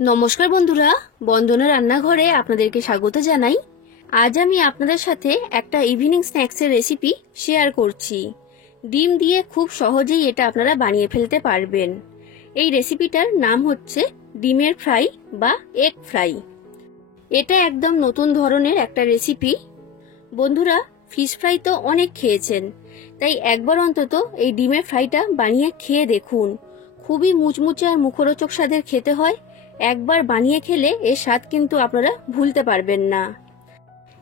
নমস্কার বন্ধুরা, বন্দনা রান্নাঘরে আপনাদেরকে স্বাগত জানাই। আজ আমি আপনাদের সাথে একটা ইভিনিং স্ন্যাক্সের রেসিপি শেয়ার করছি। ডিম দিয়ে খুব সহজেই এটা আপনারা বানিয়ে ফেলতে পারবেন। এই রেসিপিটার নাম হচ্ছে ডিমের ফ্রাই বা এগ ফ্রাই। এটা একদম নতুন ধরনের একটা রেসিপি। বন্ধুরা, ফিশ ফ্রাই তো অনেক খেয়েছেন, তাই একবার অন্তত এই ডিমের ফ্রাইটা বানিয়ে খেয়ে দেখুন। খুবই মুচমুচে আর মুখরোচক স্বাদের খেতে হয়। একবার বানিয়ে খেলে এর স্বাদ কিন্তু আপনারা ভুলতে পারবেন না।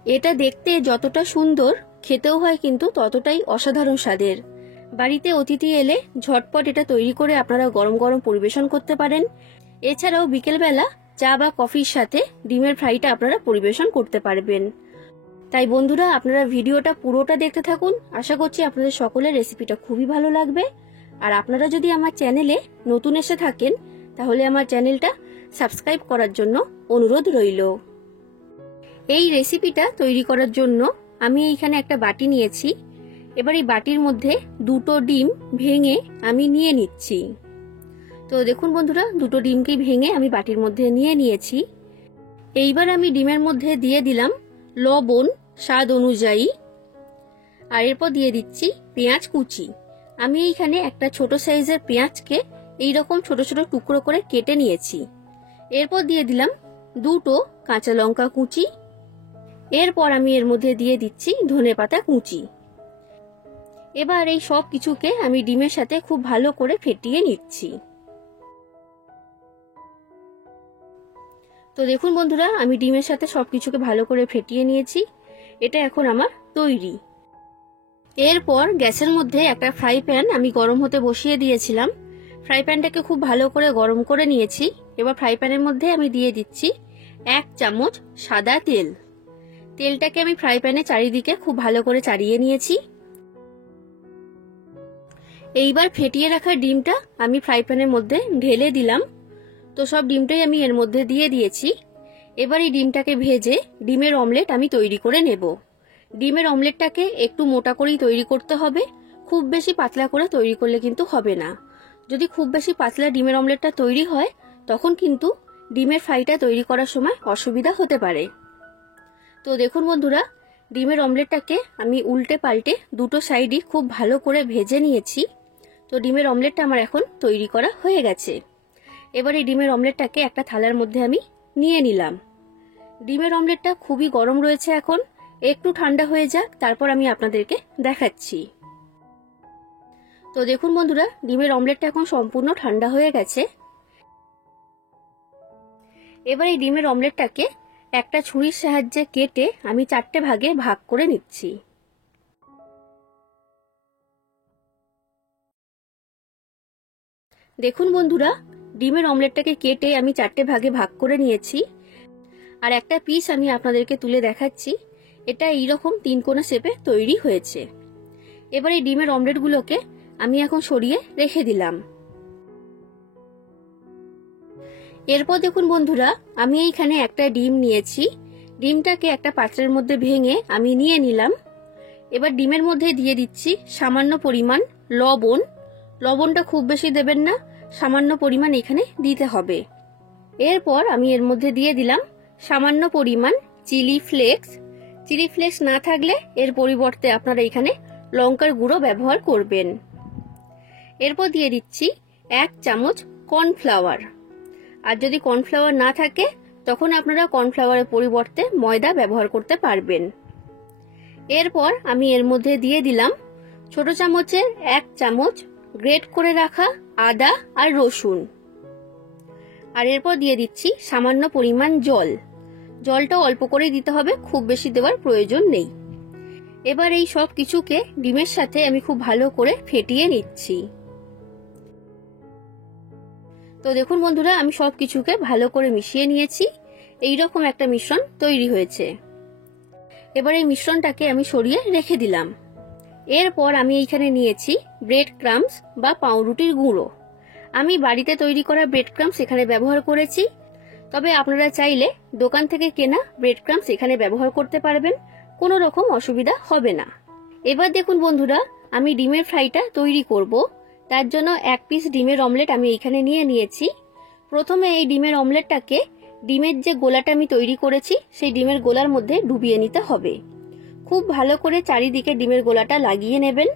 এটা দেখতে যতটা সুন্দর, খেতেও হয় কিন্তু ততটাই অসাধারণ স্বাদের। বাড়িতে অতিথি এলে ঝটপট এটা তৈরি করে আপনারা গরম গরম পরিবেশন করতে পারেন। এছাড়াও বিকেলবেলা চা বা কফির সাথে ডিমের ফ্রাইটা আপনারা পরিবেশন করতে পারবেন। তাই বন্ধুরা, আপনারা ভিডিওটা পুরোটা দেখতে থাকুন। আশা করছি আপনাদের সকলের রেসিপিটা খুবই ভালো লাগবে। আর আপনারা যদি আমার চ্যানেলে নতুন এসে থাকেন, তাহলে আমার চ্যানেলটা সাবস্ক্রাইব করার জন্য অনুরোধ রইল। এই রেসিপিটা তৈরি করার জন্য আমি এইখানে একটা বাটি নিয়েছি। এবার এই বাটির মধ্যে দুটো ডিম ভেঙে আমি নিয়ে নিচ্ছি। তো দেখুন বন্ধুরা, দুটো ডিমকে ভেঙে আমি বাটির মধ্যে নিয়ে নিয়েছি। এইবার আমি ডিমের মধ্যে দিয়ে দিলাম লবণ স্বাদ অনুযায়ী, আর এরপর দিয়ে দিচ্ছি পেঁয়াজ কুচি। আমি এইখানে একটা ছোট সাইজের পেঁয়াজকে এইরকম ছোট ছোট টুকরো করে কেটে নিয়েছি। এরপর দিয়ে দিলাম দুটো কাঁচা লঙ্কা কুচি। এরপর আমি এর মধ্যে দিয়ে দিচ্ছি ধনেপাতা কুচি। এবার এই সব কিছুকে আমি ডিমের সাথে খুব ভালো করে ফেটিয়ে নিচ্ছি। তো দেখুন বন্ধুরা, আমি ডিমের সাথে সবকিছুকে ভালো করে ফেটিয়ে নিয়েছি। এটা এখন আমার তৈরি। এরপর গ্যাসের মধ্যে একটা ফ্রাই প্যান আমি গরম হতে বসিয়ে দিয়েছিলাম। ফ্রাই প্যানটাকে খুব ভালো করে গরম করে নিয়েছি। এবার ফ্রাই প্যানের মধ্যে আমি দিয়ে দিচ্ছি 1 চামচ সাদা তেল। তেলটাকে আমি ফ্রাই প্যানে চারিদিকে খুব ভালো করে চাড়িয়ে নিয়েছি। এইবার ফেটিয়ে রাখা ডিমটা আমি ফ্রাই প্যানের মধ্যে ঢেলে দিলাম। তো সব ডিমটাই আমি এর মধ্যে দিয়ে দিয়েছি। এবার এই ডিমটাকে ভেজে ডিমের অমলেট আমি তৈরি করে নেব। ডিমের অমলেটটাকে একটু মোটা করেই তৈরি করতে হবে, খুব বেশি পাতলা করে তৈরি করলে কিন্তু হবে না। যদি খুব বেশি পাতলা ডিমের অমলেটটা তৈরি হয়, তখন কিন্তু ডিমের ফ্রাইটা তৈরি করার সময় অসুবিধা হতে পারে। তো দেখুন বন্ধুরা, ডিমের অমলেটটাকে আমি উল্টে পাল্টে দুটো সাইডই খুব ভালো করে ভেজে নিয়েছি। তো ডিমের অমলেটটা আমার এখন তৈরি করা হয়ে গেছে। এবার এই ডিমের অমলেটটাকে একটা থালার মধ্যে আমি নিয়ে নিলাম। ডিমের অমলেটটা খুবই গরম রয়েছে, এখন একটু ঠান্ডা হয়ে যাক, তারপর আমি আপনাদেরকে দেখাচ্ছি। তো দেখুন বন্ধুরা, ডিমের অমলেটটা এখন সম্পূর্ণ ঠান্ডা হয়ে গেছে। এবার এই ডিমের অমলেটটাকে একটা ছুরির সাহায্যে কেটে আমি 4টে ভাগে ভাগ করে নিচ্ছি। দেখুন বন্ধুরা, ডিমের অমলেটটাকে কেটে আমি 4টে ভাগে ভাগ করে নিয়েছি। আর একটা পিস আমি আপনাদেরকে তুলে দেখাচ্ছি। এটা এইরকম 3 কোণা শেপে তৈরি হয়েছে। এবার এই ডিমের অমলেটগুলোকে আমি এখন সরিয়ে রেখে দিলাম। এরপর দেখুন বন্ধুরা, আমি এইখানে একটা ডিম নিয়েছি। ডিমটাকে একটা পাত্রের মধ্যে ভেঙে আমি নিয়ে নিলাম। এবার ডিমের মধ্যে দিয়ে দিচ্ছি সামান্য পরিমাণ লবণ। লবণটা খুব বেশি দেবেন না, সামান্য পরিমাণ এখানে দিতে হবে। এরপর আমি এর মধ্যে দিয়ে দিলাম সামান্য পরিমাণ চিলি ফ্লেক্স। চিলি ফ্লেক্স না থাকলে এর পরিবর্তে আপনারা এখানে লঙ্কার গুঁড়ো ব্যবহার করবেন। এরপর দিয়ে দিচ্ছি 1 চামচ কর্নফ্লাওয়ার। আর যদি কর্নফ্লাওয়ার না থাকে, তখন আপনারা কর্নফ্লাওয়ারের পরিবর্তে ময়দা ব্যবহার করতে পারবেন। এরপর আমি এর মধ্যে দিয়ে দিলাম ছোট চামচের 1 চামচ গ্রেট করে রাখা আদা আর রসুন। আর এরপর দিয়ে দিচ্ছি সামান্য পরিমাণ জল। জলটা অল্প করেই দিতে হবে, খুব বেশি দেওয়ার প্রয়োজন নেই। এবার এই সব কিছুকে ডিমের সাথে আমি খুব ভালো করে ফেটিয়ে নিচ্ছি। তো দেখুন বন্ধুরা, আমি সব কিছুকে ভালো করে মিশিয়ে নিয়েছি। এইরকম একটা মিশ্রণ তৈরি হয়েছে। এবার এই মিশ্রণটাকে আমি সরিয়ে রেখে দিলাম। এরপর আমি এইখানে নিয়েছি ব্রেড ক্রাম্বস বা পাউরুটির গুঁড়ো। আমি বাড়িতে তৈরি করা ব্রেড ক্রাম্বস এখানে ব্যবহার করেছি, তবে আপনারা চাইলে দোকান থেকে কেনা ব্রেড ক্রাম্বস এখানে ব্যবহার করতে পারবেন, কোনো রকম অসুবিধা হবে না। এবার দেখুন বন্ধুরা, আমি ডিমের ফ্রাইটা তৈরি করব। তার জন্য 1 পিস ডিমের অমলেট আমি এখানে নিয়ে নিয়েছি। প্রথমে এই ডিমের অমলেটটাকে ডিমের যে গোলাটা আমি তৈরি করেছি সেই ডিমের গোলার মধ্যে ডুবিয়ে নিতে হবে। খুব ভালো করে চারিদিকে ডিমের গোলাটা লাগিয়ে নেবেন।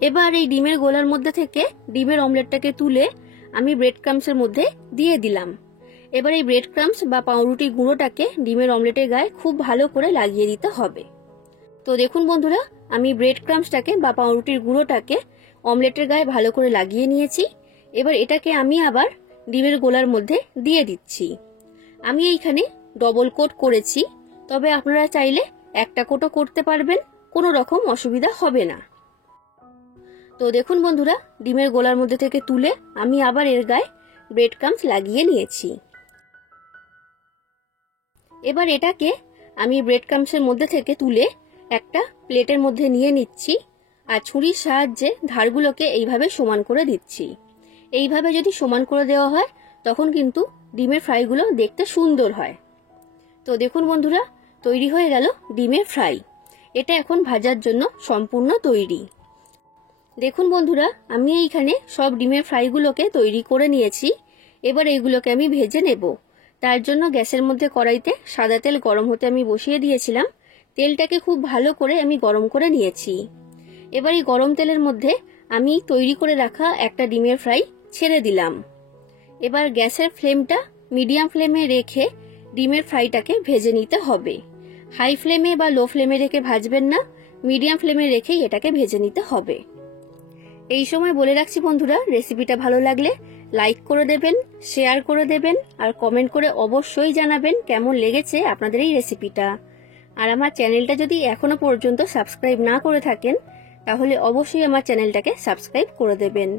এবার এই ডিমের গোলার মধ্যে থেকে ডিমের অমলেটটাকে তুলে আমি ব্রেড ক্রাম্বসের মধ্যে দিয়ে দিলাম। এবার এই ব্রেড ক্রাম্বস বা পাউরুটির গুঁড়োটাকে ডিমের অমলেটের গায়ে খুব ভালো করে লাগিয়ে দিতে হবে। তো দেখুন বন্ধুরা, আমি ব্রেড ক্রাম্বসটাকে বা পাউরুটির গুঁড়োটাকে অমলেটের গায়ে ভালো করে লাগিয়ে নিয়েছি। এবার এটাকে আমি আবার ডিমের গোলার মধ্যে দিয়ে দিচ্ছি। আমি এইখানে ডবল কোট করেছি, তবে আপনারা চাইলে একটা কোটও করতে পারবেন, কোনো রকম অসুবিধা হবে না। তো দেখুন বন্ধুরা, ডিমের গোলার মধ্যে থেকে তুলে আমি আবার এর গায়ে ব্রেড ক্রাম্বস লাগিয়ে নিয়েছি। এবার এটাকে আমি ব্রেড ক্রাম্বসের মধ্যে থেকে তুলে একটা প্লেটের মধ্যে নিয়ে নিচ্ছি আর ছুরির সাহায্যে ধারগুলোকে এইভাবে সমান করে দিচ্ছি। এইভাবে যদি সমান করে দেওয়া হয় তখন কিন্তু ডিমের ফ্রাইগুলো দেখতে সুন্দর হয়। তো দেখুন বন্ধুরা, তৈরি হয়ে গেল ডিমের ফ্রাই। এটা এখন ভাজার জন্য সম্পূর্ণ তৈরি। দেখুন বন্ধুরা, আমি এইখানে সব ডিমের ফ্রাইগুলোকে তৈরি করে নিয়েছি। এবার এইগুলোকে আমি ভেজে নেব। তার জন্য গ্যাসের মধ্যে কড়াইতে সাদা তেল গরম হতে আমি বসিয়ে দিয়েছিলাম। তেলটাকে খুব ভালো করে আমি গরম করে নিয়েছি। এবার এই গরম তেলের মধ্যে আমি তৈরি করে রাখা একটা ডিমের ফ্রাই ছেড়ে দিলাম। এবার গ্যাসের ফ্লেমটা মিডিয়াম ফ্লেমে রেখে ডিমের ফ্রাইটাকে ভেজে নিতে হবে। হাই ফ্লেমে বা লো ফ্লেমে রেখে ভাজবেন না, মিডিয়াম ফ্লেমে রেখেই এটাকে ভেজে নিতে হবে। এই সময় বলে রাখছি বন্ধুরা, রেসিপিটা ভালো লাগলে লাইক করে দেবেন, শেয়ার করে দেবেন আর কমেন্ট করে অবশ্যই জানাবেন কেমন লেগেছে আপনাদের এই রেসিপিটা। আর আমার চ্যানেলটা যদি এখনো পর্যন্ত সাবস্ক্রাইব না করে থাকেন তাহলে অবশ্যই আমার চ্যানেলটাকে সাবস্ক্রাইব করে দেবেন।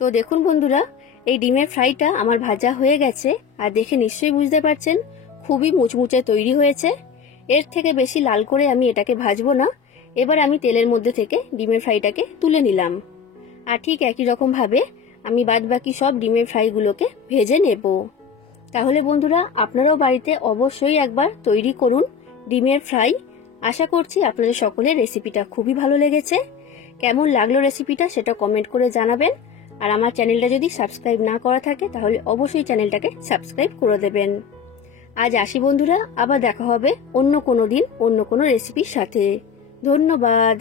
তো দেখুন বন্ধুরা, এই ডিমের ফ্রাইটা আমার ভাজা হয়ে গেছে আর দেখে নিশ্চয়ই বুঝতে পারছেন খুবই মুচমুচে তৈরি হয়েছে। এর থেকে বেশি লাল করে আমি এটাকে ভাজবো না। এবার আমি তেলের মধ্যে থেকে ডিমের ফ্রাইটাকে তুলে নিলাম আর ঠিক একই রকম ভাবে আমি বাদবাকি সব ডিমের ফ্রাইগুলোকে ভেজে নেব। তাহলে বন্ধুরা, আপনারাও বাড়িতে অবশ্যই একবার তৈরি করুন ডিমের ফ্রাই। আশা করছি আপনাদের সকলের রেসিপিটা খুবই ভালো লেগেছে। কেমন লাগলো রেসিপিটা সেটা কমেন্ট করে জানাবেন। আর আমার চ্যানেলটা যদি সাবস্ক্রাইব না করা থাকে তাহলে অবশ্যই চ্যানেলটাকে সাবস্ক্রাইব করে দেবেন। আজ আসি বন্ধুরা, আবার দেখা হবে অন্য কোনো দিন অন্য কোনো রেসিপির সাথে। ধন্যবাদ।